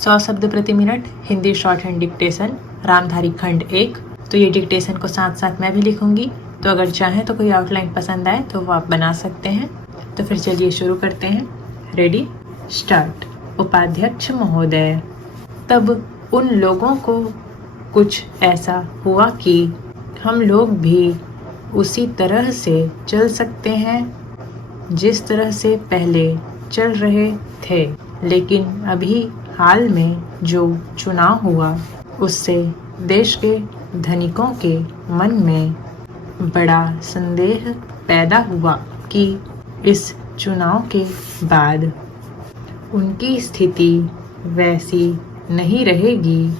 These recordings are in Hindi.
100 शब्द प्रति minute Hindi short hand dictation Ramdhari खंड 1। तो ये डिक्टेशन को साथ साथ मैं भी लिखूंगी, तो अगर चाहें तो कोई आउटलाइन पसंद आए तो वो आप बना सकते हैं। तो फिर चलिए शुरू करते हैं। Ready, start. उपाध्यक्ष महोदय, तब उन लोगों को कुछ ऐसा हुआ कि हम लोग भी उसी तरह से चल सकते हैं जिस तरह से पहले चल रहे थे, लेकिन अभी हाल में जो चुनाव हुआ उससे देश के धनिकों के मन में बड़ा संदेह पैदा हुआ कि इस चुनाव के बाद उनकी स्थिति वैसी नहीं रहेगी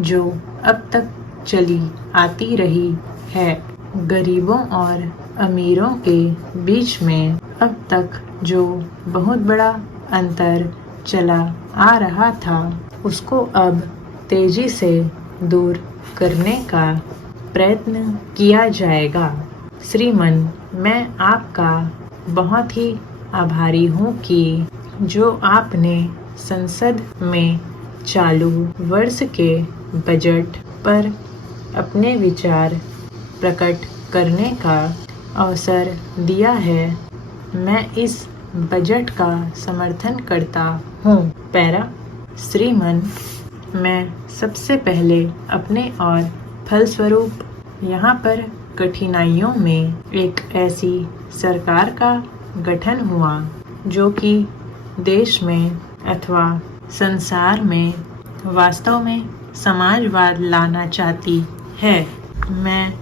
जो अब तक चली आती रही है। गरीबों और अमीरों के बीच में अब तक जो बहुत बड़ा अंतर चला आ रहा था उसको अब तेजी से दूर करने का प्रयत्न किया जाएगा। श्रीमान, मैं आपका बहुत ही आभारी हूँ कि जो आपने संसद में चालू वर्ष के बजट पर अपने विचार प्रकट करने का अवसर दिया है। मैं इस बजट का समर्थन करता हूँ। पैरा, श्रीमान, मैं सबसे पहले अपने और फलस्वरूप यहाँ पर कठिनाइयों में एक ऐसी सरकार का गठन हुआ जो कि देश में अथवा संसार में वास्तव में समाजवाद लाना चाहती है। मैं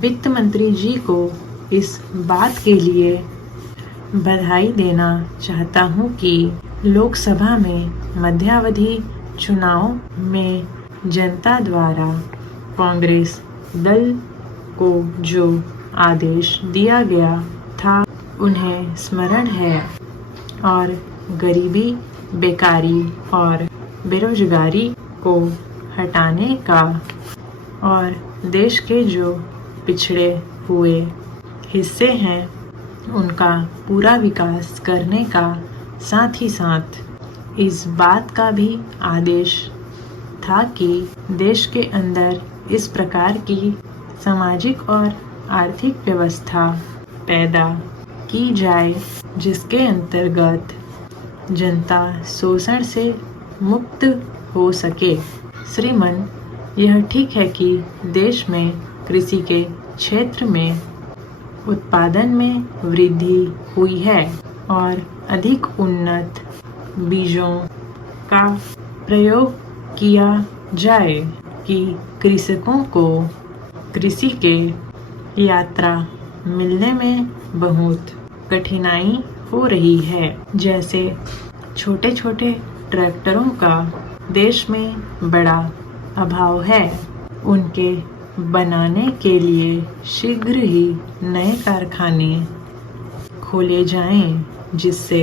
वित्त मंत्री जी को इस बात के लिए बधाई देना चाहता हूँ कि लोकसभा में मध्यावधि चुनाव में जनता द्वारा कांग्रेस दल को जो आदेश दिया गया था उन्हें स्मरण है और गरीबी, बेकारी और बेरोजगारी को हटाने का और देश के जो पिछड़े हुए हिस्से हैं उनका पूरा विकास करने का साथ ही साथ इस बात का भी आदेश था कि देश के अंदर इस प्रकार की सामाजिक और आर्थिक व्यवस्था पैदा की जाए जिसके अंतर्गत जनता शोषण से मुक्त हो सके। श्रीमान, यह ठीक है कि देश में कृषि के क्षेत्र में उत्पादन में वृद्धि हुई है और अधिक उन्नत बीजों का प्रयोग किया जाए कि कृषकों को कृषि के यात्रा मिलने में बहुत कठिनाई हो रही है। जैसे छोटे छोटे ट्रैक्टरों का देश में बड़ा अभाव है, उनके बनाने के लिए शीघ्र ही नए कारखाने खोले जाएं, जिससे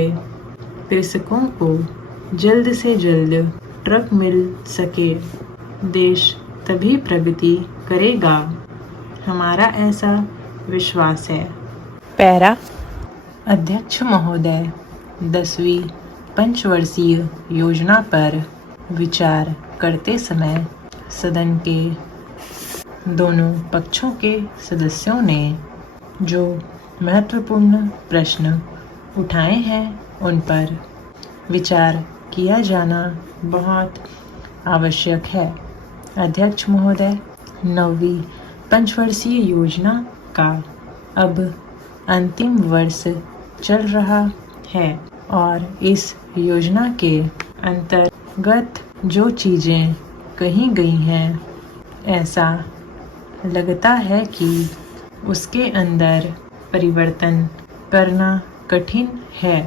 कृषकों को जल्द से जल्द ट्रक मिल सके। देश तभी प्रगति करेगा, हमारा ऐसा विश्वास है। पैरा, अध्यक्ष महोदय, 10वीं पंचवर्षीय योजना पर विचार करते समय सदन के दोनों पक्षों के सदस्यों ने जो महत्वपूर्ण प्रश्न उठाए हैं उन पर विचार किया जाना बहुत आवश्यक है। अध्यक्ष महोदय, 9वीं पंचवर्षीय योजना का अब अंतिम वर्ष चल रहा है और इस योजना के अंतर्गत जो चीज़ें कही गई हैं ऐसा लगता है कि उसके अंदर परिवर्तन करना कठिन है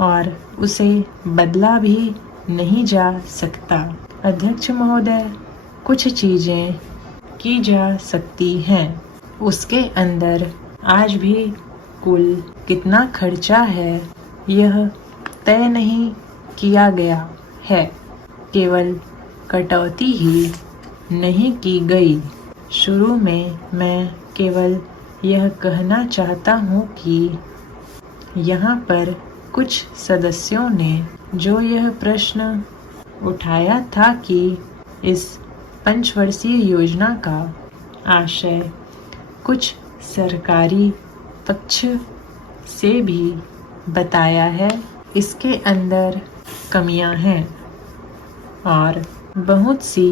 और उसे बदला भी नहीं जा सकता। अध्यक्ष महोदय, कुछ चीज़ें की जा सकती हैं, उसके अंदर आज भी कुल कितना खर्चा है यह तय नहीं किया गया है। केवल कटौती ही नहीं की गई। शुरू में मैं केवल यह कहना चाहता हूँ कि यहाँ पर कुछ सदस्यों ने जो यह प्रश्न उठाया था कि इस पंचवर्षीय योजना का आशय कुछ सरकारी पक्ष से भी बताया है। इसके अंदर कमियां हैं और बहुत सी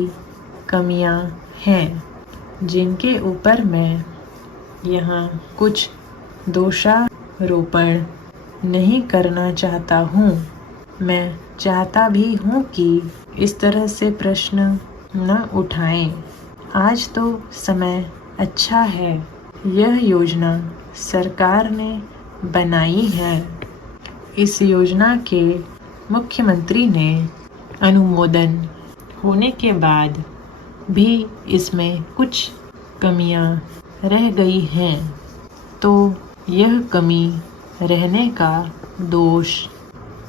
कमियां हैं जिनके ऊपर मैं यहाँ कुछ दोषारोपण नहीं करना चाहता हूँ। मैं चाहता भी हूँ कि इस तरह से प्रश्न न उठाएं। आज तो समय अच्छा है। यह योजना सरकार ने बनाई है। इस योजना के मुख्यमंत्री ने अनुमोदन होने के बाद भी इसमें कुछ कमियां रह गई हैं, तो यह कमी रहने का दोष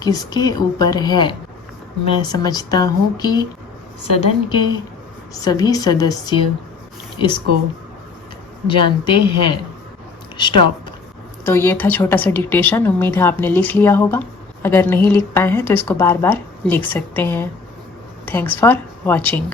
किसके ऊपर है? मैं समझता हूँ कि सदन के सभी सदस्य इसको जानते हैं। स्टॉप। तो ये था छोटा सा डिक्टेशन। उम्मीद है आपने लिख लिया होगा। अगर नहीं लिख पाए हैं तो इसको बार बार लिख सकते हैं। Thanks for watching.